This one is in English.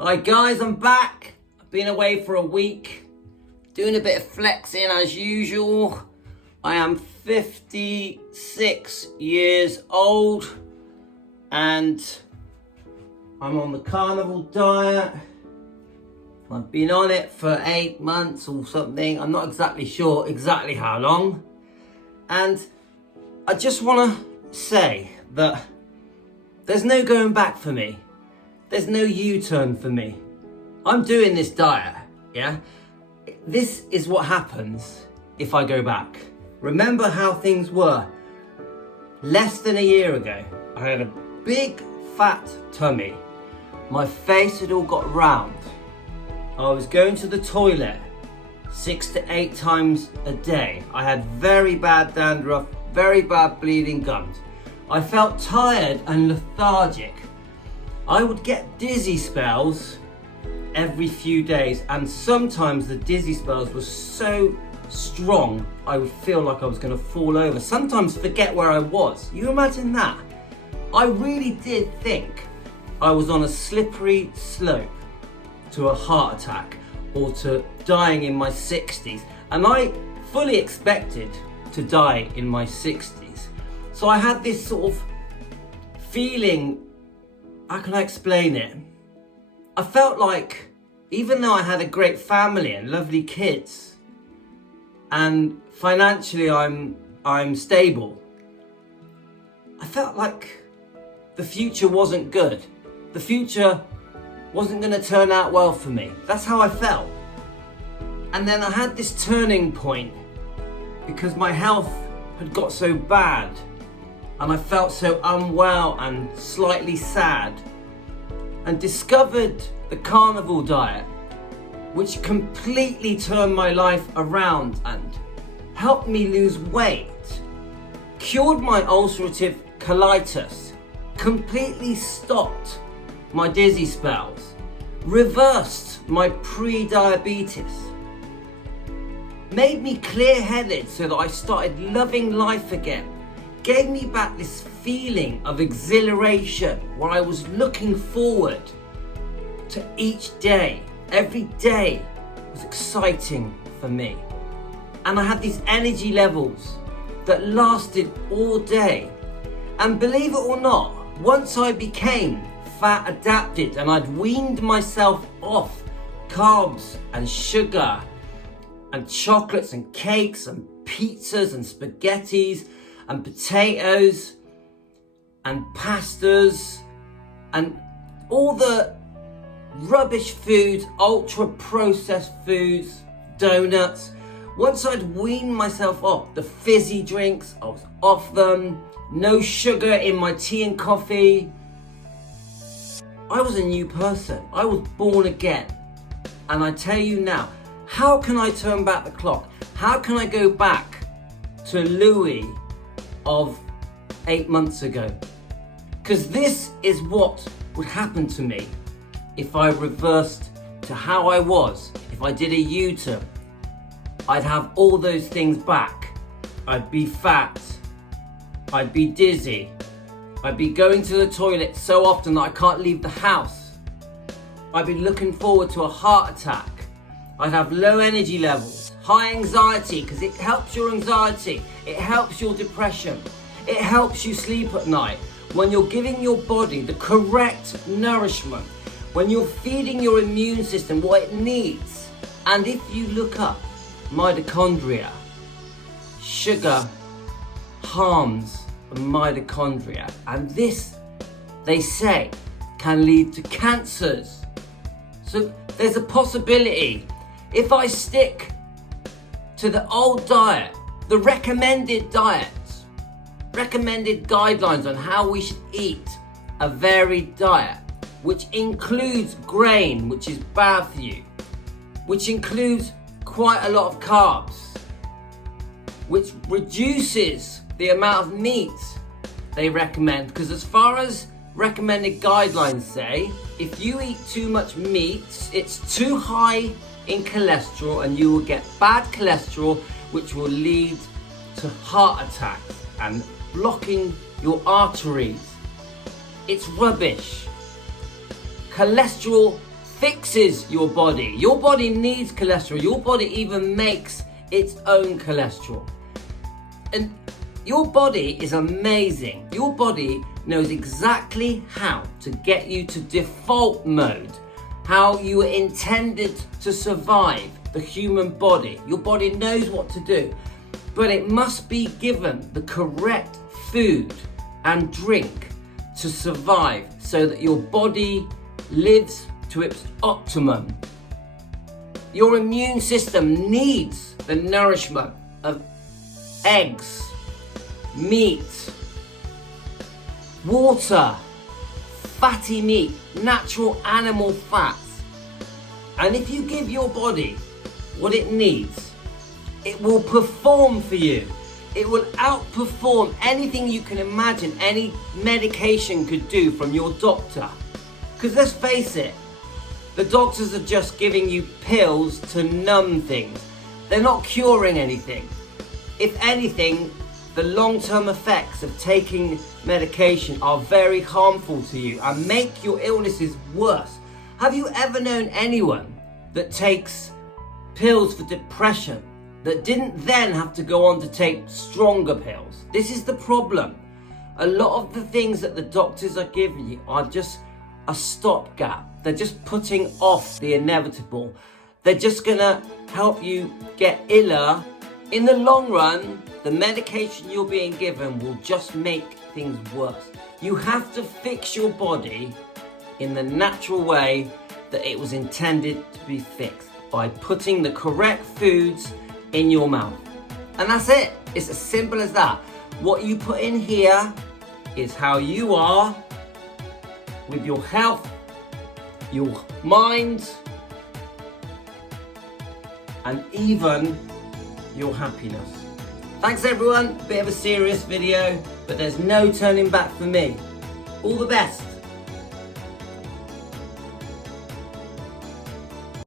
Hi guys, I'm back. I've been away for a week, doing a bit of flexing as usual. I am 56 years old and I'm on the Carnivore diet. I've been on it for 8 months or something. I'm not exactly sure exactly how long. And I just want to say that there's no going back for me. There's no U-turn for me. I'm doing this diet, yeah? This is what happens if I go back. Remember how things were less than a year ago. I had a big fat tummy. My face had all got round. I was going to the toilet 6 to 8 times a day. I had very bad dandruff, very bad bleeding gums. I felt tired and lethargic. I would get dizzy spells every few days, and sometimes the dizzy spells were so strong I would feel like I was going to fall over. Sometimes forget where I was. You imagine that? I really did think I was on a slippery slope to a heart attack or to dying in my 60s, and I fully expected to die in my 60s. So I had this sort of feeling. How can I explain it? I felt like, even though I had a great family and lovely kids, and financially I'm stable, I felt like the future wasn't good. The future wasn't going to turn out well for me. That's how I felt. And then I had this turning point because my health had got so bad and I felt so unwell and slightly sad, and discovered the Carnivore diet, which completely turned my life around and helped me lose weight, cured my ulcerative colitis, completely stopped my dizzy spells, reversed my pre-diabetes, made me clear-headed so that I started loving life again, gave me back this feeling of exhilaration where I was looking forward to each day. Every day was exciting for me. And I had these energy levels that lasted all day. And believe it or not, once I became fat adapted and I'd weaned myself off carbs and sugar and chocolates and cakes and pizzas and spaghettis and potatoes and pastas and all the rubbish foods, ultra processed foods, donuts. Once I'd weaned myself off the fizzy drinks, I was off them, no sugar in my tea and coffee. I was a new person. I was born again. And I tell you now, how can I turn back the clock? How can I go back to Louis of 8 months ago? Because this is what would happen to me if I reversed to how I was. If I did a U-turn, I'd have all those things back. I'd be fat, I'd be dizzy, I'd be going to the toilet so often that I can't leave the house, I'd be looking forward to a heart attack, I'd have low energy levels, high anxiety, because it helps your anxiety, it helps your depression, it helps you sleep at night. When you're giving your body the correct nourishment, when you're feeding your immune system what it needs. And if you look up mitochondria, sugar harms the mitochondria, and this, they say, can lead to cancers. So there's a possibility, if I stick to the old diet, the recommended diets, recommended guidelines on how we should eat a varied diet, which includes grain, which is bad for you, which includes quite a lot of carbs, which reduces the amount of meat they recommend. Because as far as recommended guidelines say, if you eat too much meat, it's too high in cholesterol and you will get bad cholesterol, which will lead to heart attacks and blocking your arteries. It's rubbish. Cholesterol fixes your body. Your body needs cholesterol. Your body even makes its own cholesterol. And your body is amazing. Your body knows exactly how to get you to default mode, how you were intended to survive the human body. Your body knows what to do, but it must be given the correct food and drink to survive so that your body lives to its optimum. Your immune system needs the nourishment of eggs, meat, water, fatty meat, natural animal fats. And if you give your body what it needs, it will perform for you. It will outperform anything you can imagine any medication could do from your doctor. Because let's face it, the doctors are just giving you pills to numb things. They're not curing anything. If anything, the long-term effects of taking medication are very harmful to you and make your illnesses worse. Have you ever known anyone that takes pills for depression that didn't then have to go on to take stronger pills? This is the problem. A lot of the things that the doctors are giving you are just a stopgap. They're just putting off the inevitable. They're just gonna help you get iller. In the long run, the medication you're being given will just make things worse. You have to fix your body in the natural way that it was intended to be fixed, by putting the correct foods in your mouth. And that's it. It's as simple as that. What you put in here is how you are with your health, your mind, and even your happiness. Thanks everyone. Bit of a serious video, but there's no turning back for me. All the best.